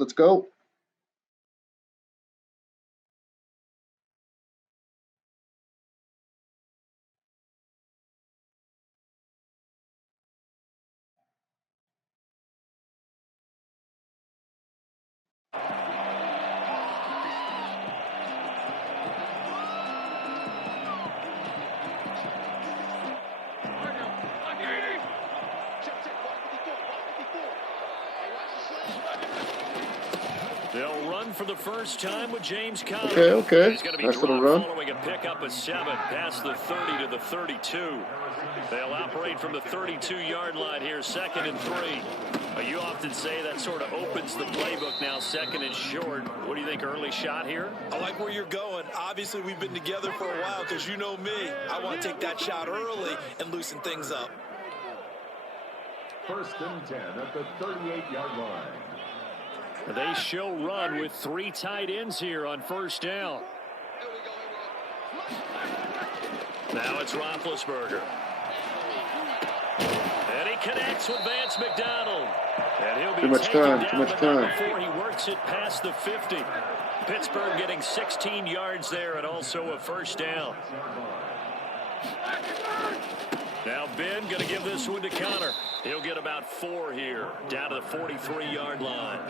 let's go. They'll run for the first time with James Conner. Okay. He's going to be Nice little dropped run. following a pickup of 7 past the 30 to the 32. They'll operate from the 32-yard line here, 2nd and 3. You often say that sort of opens the playbook now, 2nd and short. What do you think, early shot here? I like where you're going. Obviously, we've been together for a while because you know me. I want to take that shot early and loosen things up. 1st and 10 at the 38-yard line. They show run with 3 tight ends here on 1st down. Now it's Roethlisberger. And he connects with Vance McDonald. And he'll be Too much time, too much time. Before he works it past the 50. Pittsburgh getting 16 yards there and also a 1st down. Now Ben going to give this one to Conner. He'll get about 4 here, down to the 43-yard line.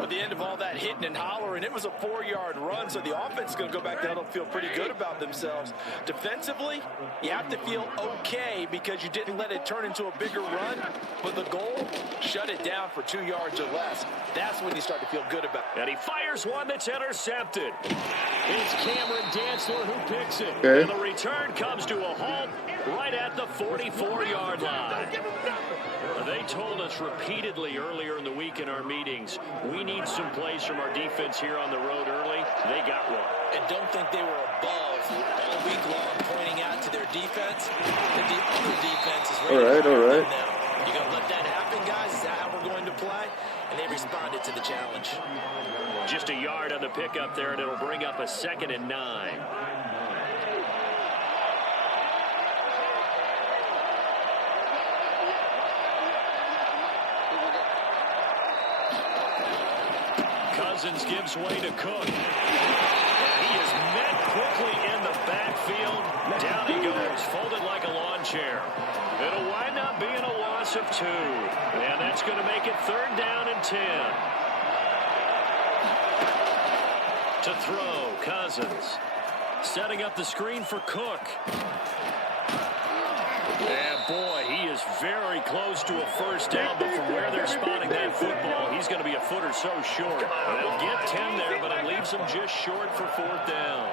With the end of all that hitting and hollering, it was a 4-yard run, so the offense is going to go back down and feel pretty good about themselves. Defensively, you have to feel okay because you didn't let it turn into a bigger run, but the goal, shut it down for 2 yards or less. That's when you start to feel good about it. And he fires one that's intercepted. It's Cameron Dantzler who picks it. Okay. And the return comes to a halt right at the 44-yard line. They told us repeatedly earlier in the week in our meetings, we need some plays from our defense here on the road early. They got one. And don't think they were above all week long pointing out to their defense that the other defense is ready to all right. them. You going to let that happen, guys? Is that how we're going to play? And they responded to the challenge. Just a yard on the pickup there, and it'll bring up a 2nd and 9. Cousins gives way to Cook. He is met quickly in the backfield. Down he goes, folded like a lawn chair. It'll wind up being a loss of 2. And that's going to make it 3rd down and 10. To throw, Cousins. Setting up the screen for Cook. And boy, he is very close to a 1st down, but from where they're spotting that football, he's going to be a foot or so short. They'll get 10 there, but it leaves him just short for 4th down.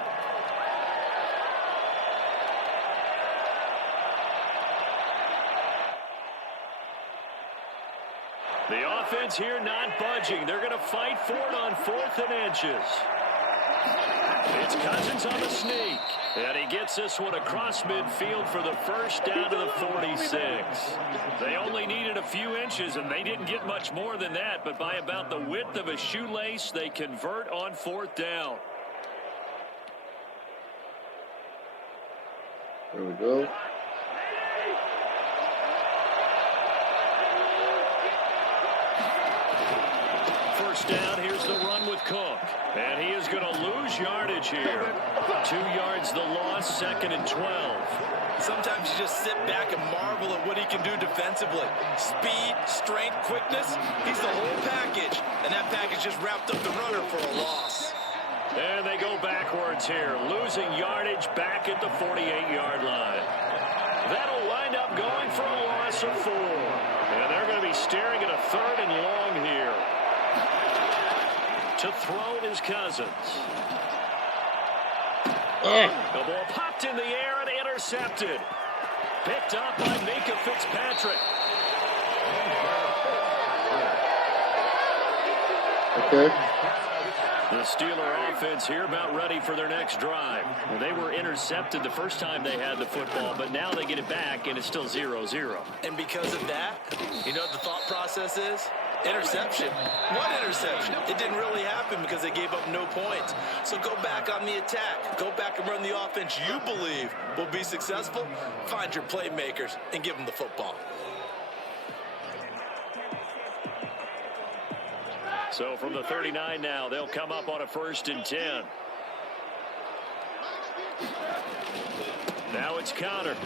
The offense here not budging. They're going to fight for it on 4th and inches. It's Cousins on the sneak. And he gets this one across midfield for the 1st down to the 46. They only needed a few inches, and they didn't get much more than that. But by about the width of a shoelace, they convert on 4th down. There we go. First down, here's the run with Cook. And he is going to lose yardage here. 2 yards the loss, 2nd and 12. Sometimes you just sit back and marvel at what he can do defensively. Speed, strength, quickness, he's the whole package. And that package just wrapped up the runner for a loss. And they go backwards here, losing yardage back at the 48-yard line. That'll wind up going for a loss of 4. And they're going to be staring at a 3rd and long here. To throw is Cousins. The ball popped in the air and intercepted. Picked up by Minka Fitzpatrick. Okay. The Steeler offense here about ready for their next drive. Well, they were intercepted the first time they had the football, but now they get it back, and it's still 0-0. And because of that, you know what the thought process is? Interception. What interception? It didn't really happen because they gave up no points. So go back on the attack. Go back and run the offense you believe will be successful. Find your playmakers and give them the football. So from the 39 now, they'll come up on a 1st and 10. Now it's Connor.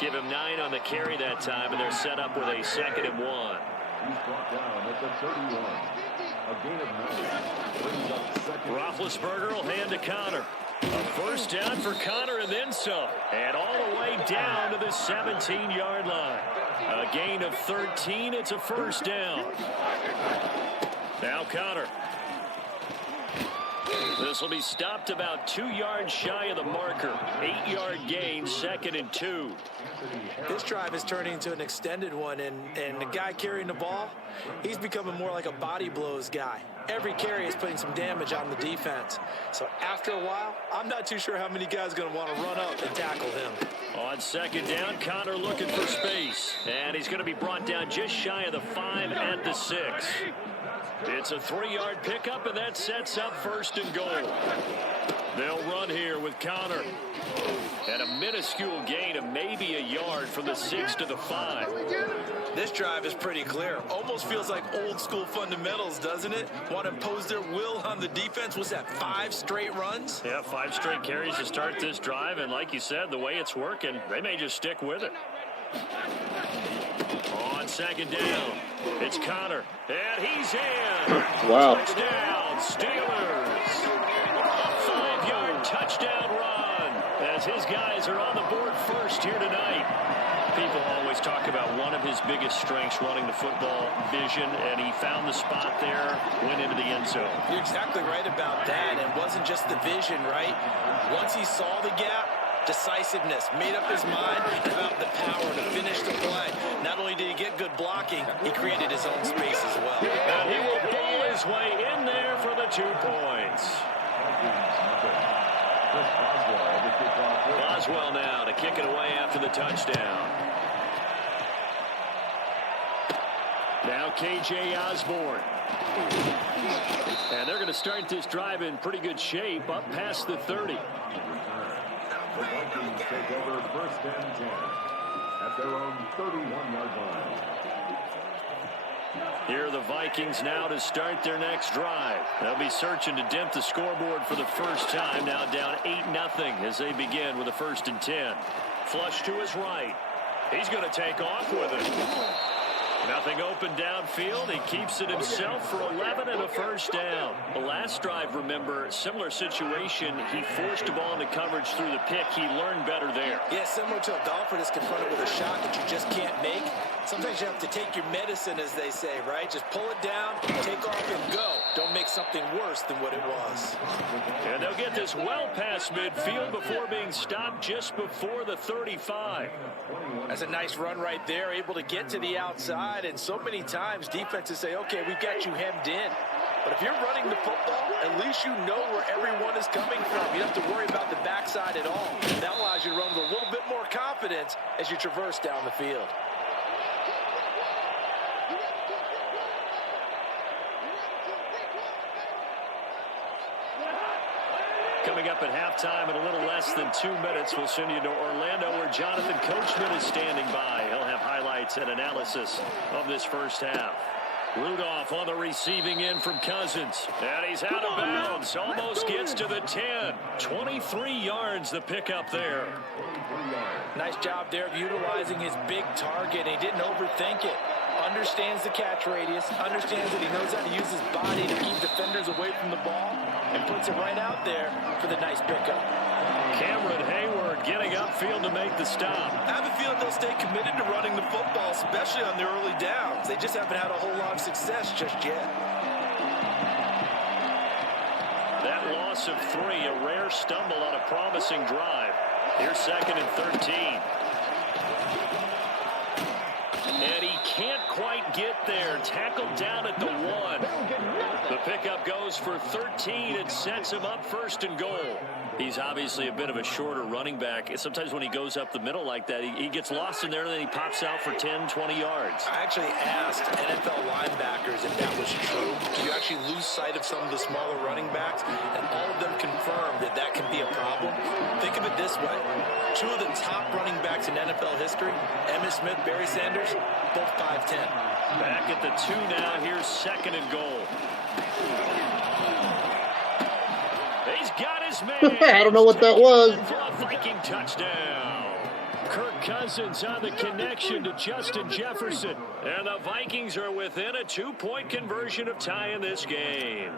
Give him 9 on the carry that time, and they're set up with a 2nd and 1. He's brought down at the 31. A gain of 9. Brings up 2nd. Roethlisberger will hand to Connor. A 1st down for Connor and then some. And all the way down to the 17-yard line. A gain of 13. It's a 1st down. Now Connor. This will be stopped about 2 yards shy of the marker. 8-yard gain, 2nd and 2. This drive is turning into an extended one, and the guy carrying the ball, he's becoming more like a body blows guy. Every carry is putting some damage on the defense. So after a while, I'm not too sure how many guys are going to want to run up and tackle him. On 2nd down, Connor looking for space. And he's going to be brought down just shy of the 5 at the 6. It's a 3-yard pickup, and that sets up 1st and goal. They'll run here with Connor. And a minuscule gain of maybe a yard from the 6 to the 5. This drive is pretty clear. Almost feels like old school fundamentals, doesn't it? Want to impose their will on the defense. Was that 5 straight runs? Yeah, 5 straight carries to start this drive. And like you said, the way it's working, they may just stick with it. On 2nd down, it's Connor. And he's in. Wow. Touchdown, Steelers. 5-yard touchdown run as his guys are on the board first here tonight. People always talk about one of his biggest strengths, running the football, vision, and he found the spot there, went into the end zone. You're exactly right about that. It wasn't just the vision, right? Once he saw the gap, decisiveness, made up his mind about the power to finish the play. Not only did he get good blocking, he created his own space as well. And he will pull his way in there for the 2 points. Boswell now to kick it away after the touchdown. Now KJ Osborne. And they're going to start this drive in pretty good shape up past the 30. The Vikings take over 1st and 10 at their own 31-yard line. Here are the Vikings now to start their next drive. They'll be searching to dent the scoreboard for the first time. Now down 8-0 as they begin with a 1st and 10. Flush to his right. He's going to take off with it. Nothing open downfield. He keeps it himself for 11 and a 1st down. The last drive, remember, similar situation. He forced the ball into coverage through the pick. He learned better there. Yeah, similar to a golfer that's confronted with a shot that you just can't make. Sometimes you have to take your medicine, as they say, right? Just pull it down, take off, and go. Don't make something worse than what it was. And they'll get this well past midfield before being stopped just before the 35. That's a nice run right there, able to get to the outside. And so many times defenses say, okay, we've got you hemmed in. But if you're running the football, at least you know where everyone is coming from. You don't have to worry about the backside at all. That allows you to run with a little bit more confidence as you traverse down the field. Coming up at halftime in a little less than 2 minutes, we'll send you to Orlando where Jonathan Coachman is standing by. He'll have highlights and analysis of this first half. Rudolph on the receiving end from Cousins. And he's out of bounds. Almost gets to the 10. 23 yards the pickup there. Nice job there of utilizing his big target. He didn't overthink it. Understands the catch radius. Understands that he knows how to use his body to keep defenders away from the ball. And puts it right out there for the nice pickup. Cameron Hayward getting upfield to make the stop. I have a feeling they'll stay committed to running the football, especially on the early downs. They just haven't had a whole lot of success just yet. That loss of 3, a rare stumble on a promising drive. Here's 2nd and 13. And he can't quite get there. Tackled down at the 1. The pickup goes for 13. It sets him up 1st and goal. He's obviously a bit of a shorter running back. Sometimes when he goes up the middle like that, he gets lost in there, and then he pops out for 10, 20 yards. I actually asked NFL linebackers if that was true. Do you actually lose sight of some of the smaller running backs? And all of them confirmed that that can be a problem. Think of it this way. Two of the top running backs in NFL history, Emmitt Smith, Barry Sanders, both 5'10". Back at the 2 now. Here's 2nd and goal. He's got his man. I don't know what that was. For a Viking touchdown. Kirk Cousins on the connection to Justin Jefferson. And the Vikings are within a 2-point conversion of tying this game.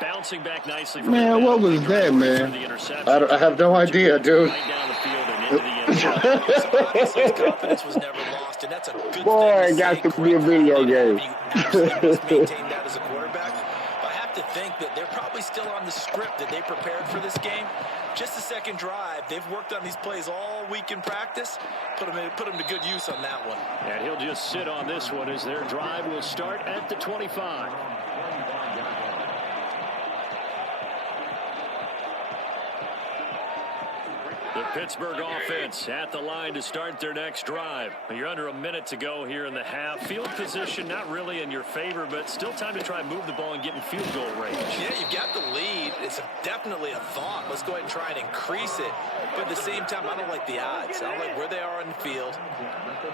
Bouncing back nicely from Man, what was that, man? I have no idea, dude. Right down the field and into the end zone. Obviously, his confidence was never lost, and that's a good Boy, thing to it got say. to be a video game. You absolutely must maintain that as a quarterback. But I have to think that they're probably still on the script that they prepared for this game. Just the second drive, they've worked on these plays all week in practice. Put them to good use on that one. And he'll just sit on this one as their drive will start at the 25. The Pittsburgh offense at the line to start their next drive. You're under a minute to go here in the half. Field position not really in your favor, but still time to try and move the ball and get in field goal range. Yeah, you've got the lead. It's definitely a thought. Let's go ahead and try and increase it. But at the same time, I don't like the odds. I don't like where they are on the field.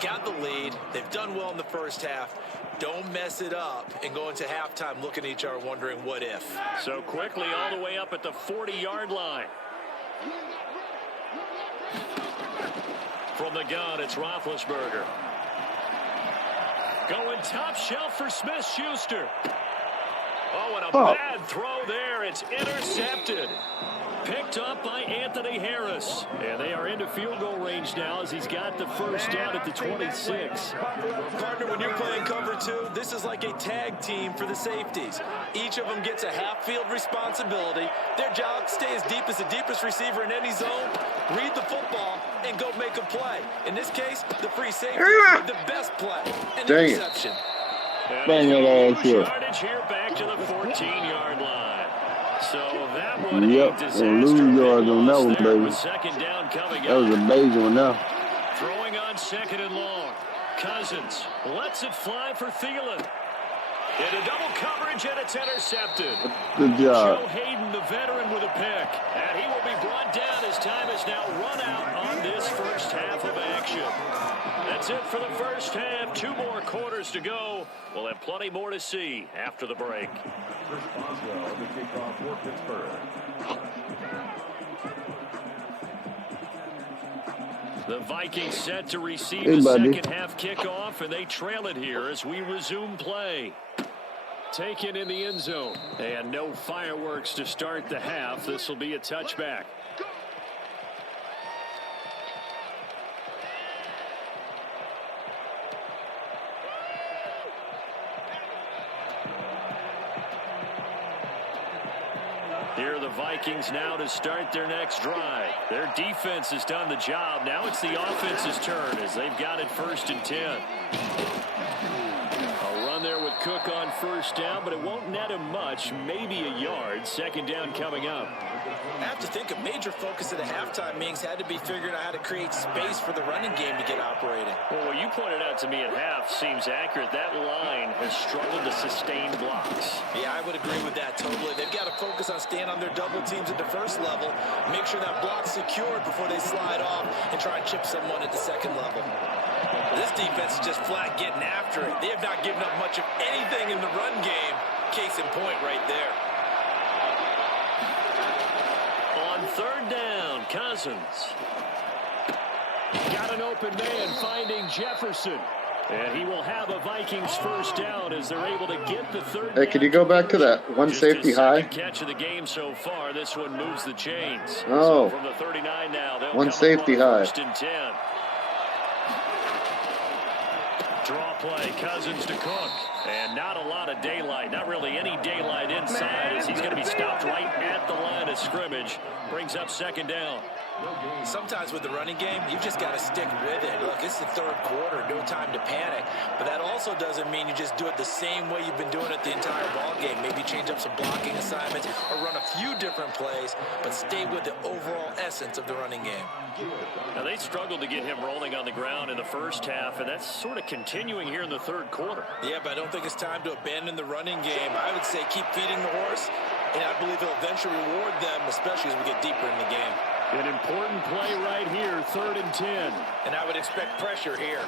Got the lead. They've done well in the first half. Don't mess it up and go into halftime looking at each other wondering what if. So quickly all the way up at the 40-yard line. From the gun, it's Roethlisberger. Going top shelf for Smith-Schuster. Oh, and a bad throw there. It's intercepted. Picked up by Anthony Harris. And they are into field goal range now as he's got the first down at the 26. Partner, when you're playing cover 2, this is like a tag team for the safeties. Each of them gets a half-field responsibility. Their job, stay as deep as the deepest receiver in any zone, read the football, and go make a play. In this case, the free safety made the best play. An interception. Bang that ass here. Yardage here back to the 14-yard line. So that one, yep, lose yards on that one, baby. Second down coming that was amazing one now. Throwing on 2nd and long. Cousins lets it fly for Thielen. Into double coverage, and it's intercepted. Good job. Joe Hayden, the veteran, with a pick. And he will be brought down as time is now run out on this first half of action. That's it for the first half. 2 more quarters to go. We'll have plenty more to see after the break. Chris Boswell, the kickoff for Pittsburgh. The Vikings set to receive the second half kickoff, and they trail it here as we resume play. Taken in the end zone. And no fireworks to start the half. This will be a touchback. Here are the Vikings now to start their next drive. Their defense has done the job. Now it's the offense's turn as they've got it 1st and 10. A run there with Cook on first down, but it won't net him much, maybe a yard. 2nd down coming up. I have to think a major focus of the halftime meetings had to be figuring out how to create space for the running game to get operating. Well, what you pointed out to me at half seems accurate. That line has struggled to sustain blocks. Yeah, I would agree with that totally. They've got to focus on staying on their double teams at the first level, make sure that block's secured before they slide off and try and chip someone at the second level. This defense is just flat getting after it. They have not given up much of anything in the run game. Case in point right there. On 3rd down, Cousins. Got an open man finding Jefferson. And he will have a Vikings first down as they're able to get the 3rd down. Hey, could you go back to that one safety high? Catch of the game so far. This one moves the chains. Oh. So from the 39 now, they'll one safety high. 1st and 10. Draw play, Cousins to Cook. And not a lot of daylight, not really any daylight inside, as he's going to be stopped right at the line of scrimmage. Brings up second down. Sometimes with the running game, you just got to stick with it. Look, it's the third quarter, no time to panic. But that also doesn't mean you just do it the same way you've been doing it the entire ball game. Maybe change up some blocking assignments or run a few different plays, but stay with the overall essence of the running game. Now, they struggled to get him rolling on the ground in the first half, and that's sort of continuing here in the third quarter. Yeah, but I don't think it's time to abandon the running game. I would say keep feeding the horse, and I believe he'll eventually reward them, especially as we get deeper in the game. An important play right here, 3rd and 10. And I would expect pressure here.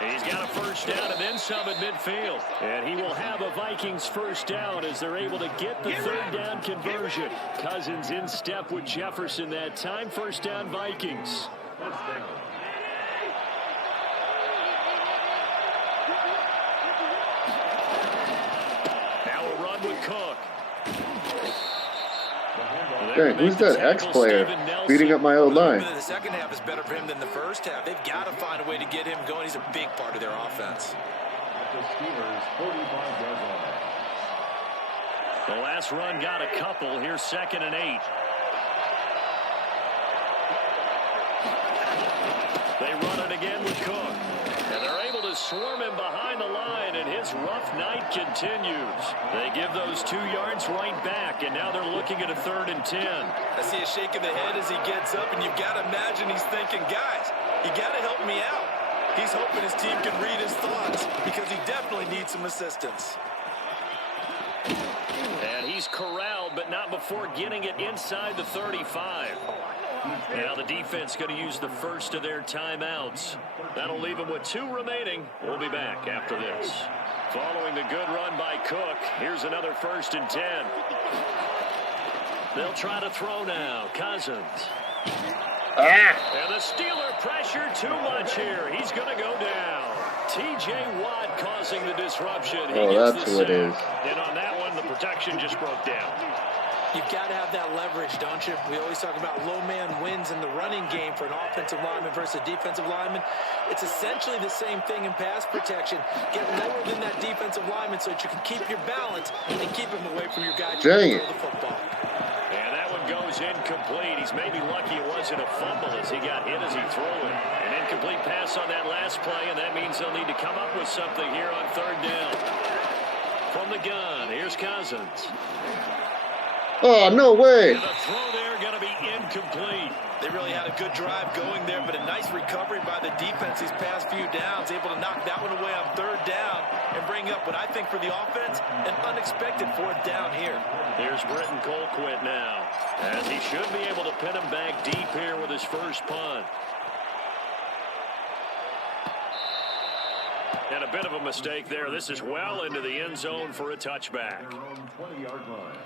He's got a first down and then some at midfield. And he will have a Vikings first down as they're able to get the third down conversion. Cousins in step with Jefferson that time. First down, Vikings. Now a run with Cook. Dang, who's that X-player beating up my old line? The second half is better for him than the first half. They've got to find a way to get him going. He's a big part of their offense. The last run got a couple. Here's 2nd and 8. They run it again with Cook. And they're able to swarm him behind the line, and his rough night continues. They give those 2 yards right back, and now they're looking at a 3rd and 10. I see a shake of the head as he gets up, and you've got to imagine he's thinking, guys, you got to help me out. He's hoping his team can read his thoughts because he definitely needs some assistance. And he's corralled, but not before getting it inside the 35. Now the defense going to use the first of their timeouts. That'll leave them with 2 remaining. We'll be back after this. Following the good run by Cook, here's another 1st and 10. They'll try to throw now. Cousins. And the Steeler pressure too much here. He's going to go down. T.J. Watt causing the disruption. That's who it is. And on that one, the protection just broke down. You've got to have that leverage, don't you? We always talk about low man wins in the running game for an offensive lineman versus a defensive lineman. It's essentially the same thing in pass protection. Get lower than that defensive lineman so that you can keep your balance and keep him away from your guy trying to throw the football. And that one goes incomplete. He's maybe lucky it wasn't a fumble as he got hit as he threw it. An incomplete pass on that last play, and that means they'll need to come up with something here on 3rd down. From the gun, here's Cousins. Oh, no way. And the throw there going to be incomplete. They really had a good drive going there, but a nice recovery by the defense these past few downs, able to knock that one away on 3rd down and bring up what I think for the offense, an unexpected 4th down here. Here's Britton Colquitt now, as he should be able to pin him back deep here with his first punt. And a bit of a mistake there. This is well into the end zone for a touchback. 20-yard line.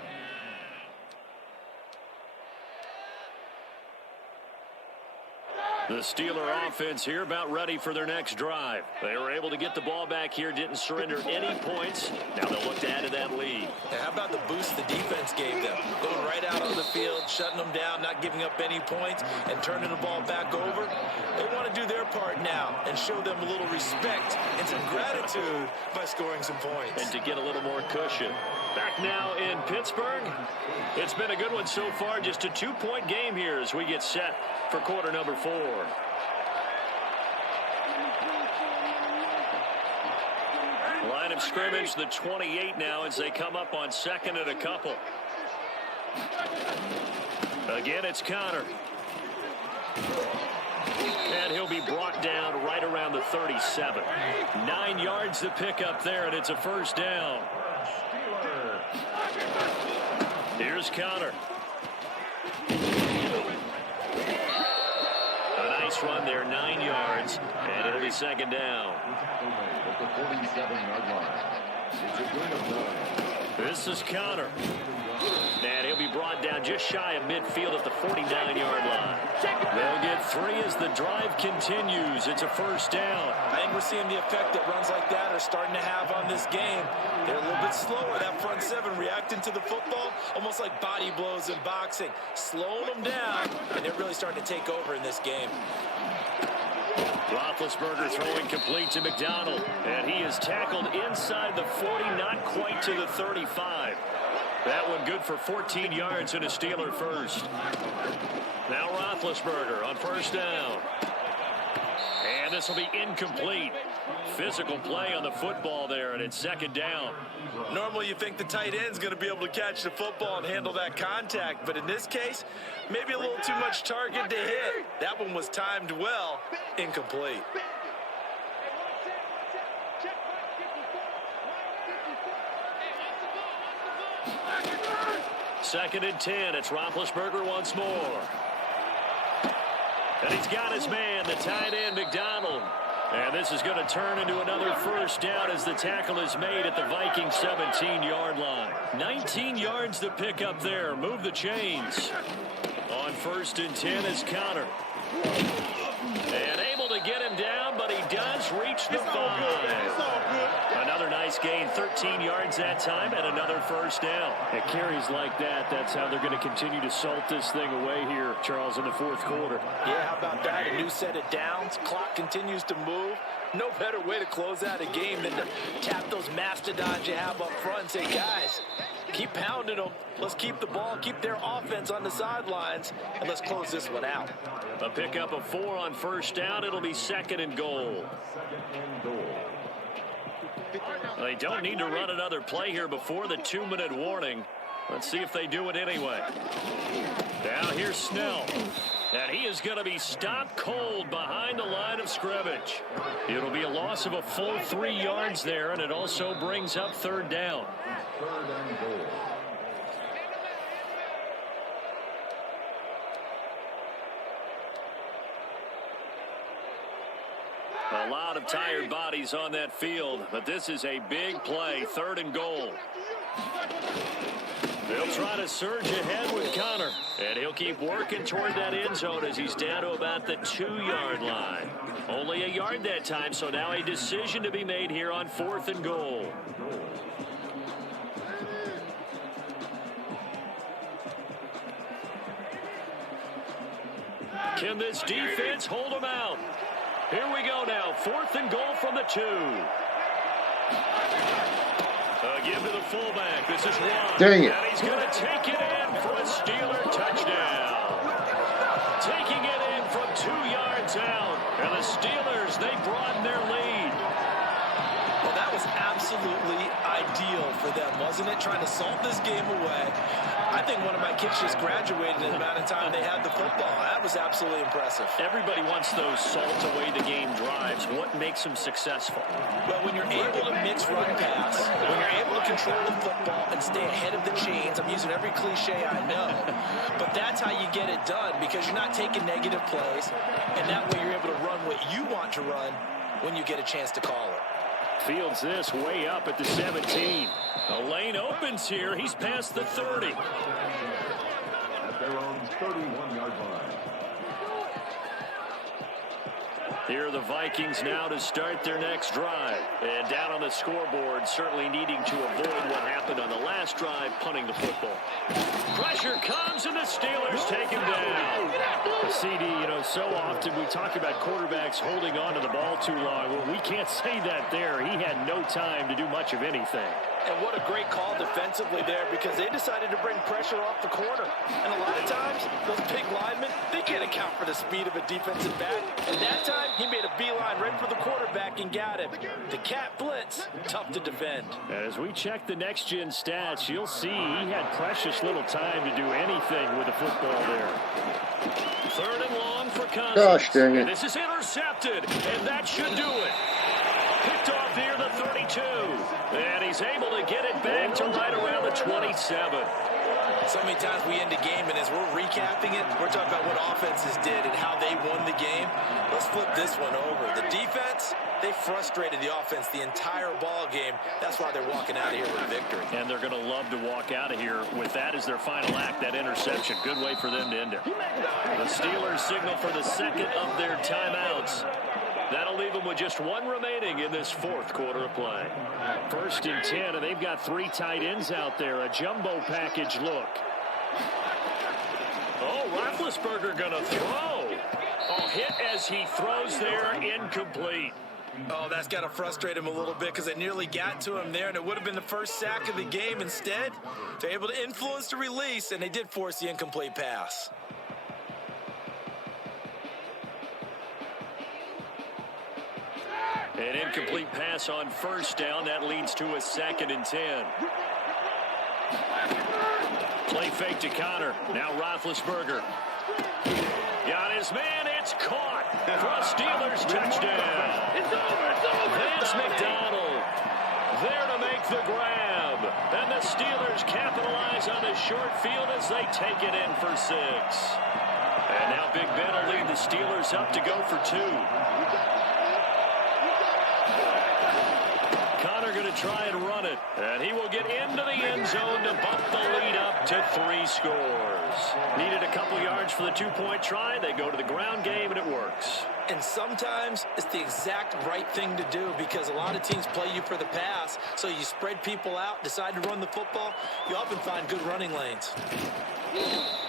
The Steeler offense here about ready for their next drive. They were able to get the ball back here, didn't surrender any points. Now they'll look to add to that lead. And how about the boost the defense gave them? Going right out on the field, shutting them down, not giving up any points, and turning the ball back over. They want to do their part now and show them a little respect and some gratitude by scoring some points. And to get a little more cushion. Back now in Pittsburgh. It's been a good one so far. Just a 2-point game here as we get set for quarter number 4. Line of scrimmage, the 28 now as they come up on 2nd and a couple. Again, it's Connor. And he'll be brought down right around the 37. 9 yards to pick up there, and it's a first down. Here's Connor. A nice run there, 9 yards, and it'll be 2nd down. At the 47-yard line. It's a gain of 9. This is Connor. And he'll be brought down just shy of midfield at the 49-yard line. They'll get 3 as the drive continues. It's a first down. I think we're seeing the effect that runs like that are starting to have on this game. They're a little bit slower, that front 7, reacting to the football, almost like body blows in boxing. Slowing them down, and they're really starting to take over in this game. Roethlisberger throwing complete to McDonald. And he is tackled inside the 40, not quite to the 35. That one good for 14 yards and a Steeler first. Now Roethlisberger on first down. And this will be incomplete. Physical play on the football there, and it's second down. Normally you think the tight end's going to be able to catch the football and handle that contact, but in this case, maybe a little too much target to hit. That one was timed well, incomplete. Second and 10. It's Roethlisberger once more. And he's got his man, the tight end, McDonald. And this is going to turn into another first down as the tackle is made at the Vikings 17-yard line. 19 yards to pick up there. Move the chains. On first and 10 is Connor. And able to get him down, but he does reach the 5. Another nice gain, 13 yards that time, and another first down. It carries like that. That's how they're going to continue to salt this thing away here, Charles, in the fourth quarter. Yeah, how about that? A new set of downs. Clock continues to move. No better way to close out a game than to tap those mastodons you have up front and say, guys, keep pounding them. Let's keep the ball, keep their offense on the sidelines, and let's close this one out. A pickup of 4 on first down. It'll be second and goal. They don't need to run another play here before the 2-minute warning. Let's see if they do it anyway. Now here's Snell. And he is going to be stopped cold behind the line of scrimmage. It'll be a loss of a full 3 yards there, and it also brings up third down. A lot of tired bodies on that field, but this is a big play, third and goal. They'll try to surge ahead with Connor, and he'll keep working toward that end zone as he's down to about the 2-yard line. Only a yard that time, so now a decision to be made here on fourth and goal. Can this defense hold them out? Here we go now. Fourth and goal from the 2. Give to the fullback. This is Ross. Dang it. And he's going to take it in for a Steeler touchdown. Taking it in from 2 yards out. And the Steelers, they broaden their lead. Well, that was absolutely ideal for them, wasn't it? Trying to salt this game away. I think one of my kicks just graduated in the amount of time they had the football. That was absolutely impressive. Everybody wants those salt away the game drives. What makes them successful? Well, when you're able to mix run pass, when you're able to control the football and stay ahead of the chains, I'm using every cliche I know, but that's how you get it done because you're not taking negative plays, and that way you're able to run what you want to run when you get a chance to call it. Fields this way up at the 17. The lane opens here. He's past the 30. At their own 31-yard line. Here are the Vikings now to start their next drive. And down on the scoreboard, certainly needing to avoid what happened on the last drive, punting the football. Pressure comes, and the Steelers take him down. CD, so often we talk about quarterbacks holding on to the ball too long. Well, we can't say that there. He had no time to do much of anything. And what a great call defensively there because they decided to bring pressure off the corner. And a lot of times, those big linemen, they can't account for the speed of a defensive back. And that time, he made a beeline right for the quarterback and got him. The cat blitz, tough to defend. As we check the next-gen stats, you'll see he had precious little time to do anything with the football there. Third and long for Cousins. Gosh dang it. And this is intercepted, and that should do it. Picked off near the 32. And he's able to get it back to right around the 27. So many times we end a game, and as we're recapping it, we're talking about what offenses did and how they won the game. Let's flip this one over. The defense, they frustrated the offense the entire ball game. That's why they're walking out of here with a victory. And they're going to love to walk out of here with that as their final act, that interception. Good way for them to end it. The Steelers signal for the second of their timeouts. That'll leave them with just one remaining in this fourth quarter of play. First and 10, and they've got 3 tight ends out there. A jumbo package look. Oh, Roethlisberger going to throw. Oh, hit as he throws there, incomplete. Oh, that's got to frustrate him a little bit because they nearly got to him there, and it would have been the first sack of the game. Instead, they're able to influence the release, and they did force the incomplete pass. An incomplete pass on first down. That leads to a 2nd and 10. Play fake to Connor. Now Roethlisberger. Got his man. It's caught for a Steelers touchdown. It's over. Vance McDonald there to make the grab. And the Steelers capitalize on a short field as they take it in for 6. And now Big Ben will lead the Steelers up to go for 2. Connor going to try and run it. And he will get into the end zone to bump the lead up to 3 scores. Needed a couple yards for the 2-point try. They go to the ground game, and it works. And sometimes it's the exact right thing to do because a lot of teams play you for the pass. So you spread people out, decide to run the football. You often find good running lanes.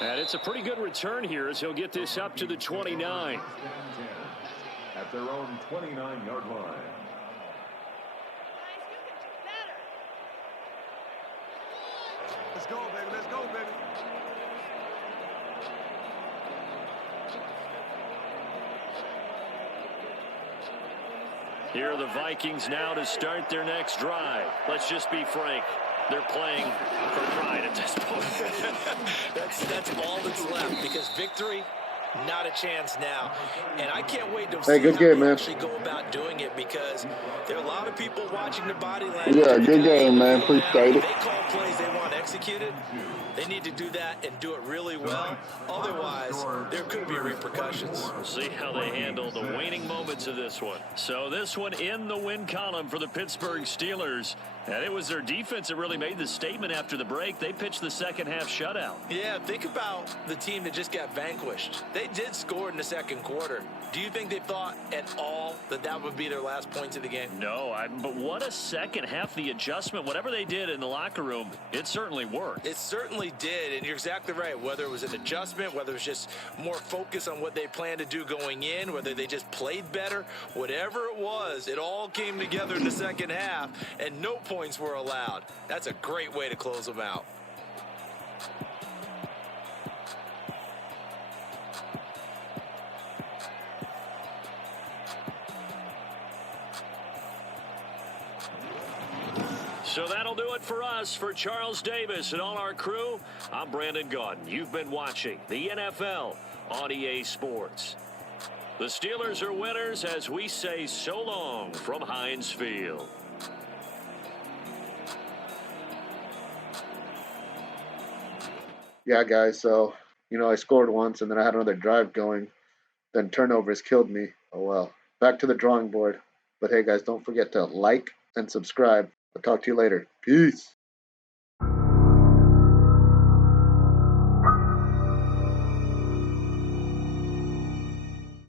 And it's a pretty good return here as he'll get this up to the 29. At their own 29-yard line. Let's go, baby. Let's go, baby. Here are the Vikings now to start their next drive. Let's just be frank. They're playing for pride at this point. That's all that's left because victory, not a chance now. And I can't wait to Hey, see good how game, they man. actually go about doing it because there are a lot of people watching the body language. Yeah, good game, man. If Appreciate it. they call plays they want executed, they need to do that and do it really well. Otherwise, there could be repercussions. We'll see how they handle the waning moments of this one. So this one in the win column for the Pittsburgh Steelers. And it was their defense that really made the statement after the break. They pitched the second half shutout. Yeah, think about the team that just got vanquished. They did score in the second quarter. Do you think they thought at all that that would be their last points of the game? No, but what a second half. The adjustment, whatever they did in the locker room, it certainly worked. It certainly did, and you're exactly right. Whether it was an adjustment, whether it was just more focus on what they planned to do going in, whether they just played better, whatever it was, it all came together in the second half, and no points were allowed. That's a great way to close them out. So that'll do it for us. For Charles Davis and all our crew, I'm Brandon Gaudin. You've been watching the NFL on EA Sports. The Steelers are winners as we say so long from Heinz Field. Yeah, guys, so, I scored once, and then I had another drive going. Then turnovers killed me. Oh, well. Back to the drawing board. But, hey, guys, don't forget to like and subscribe. I'll talk to you later. Peace.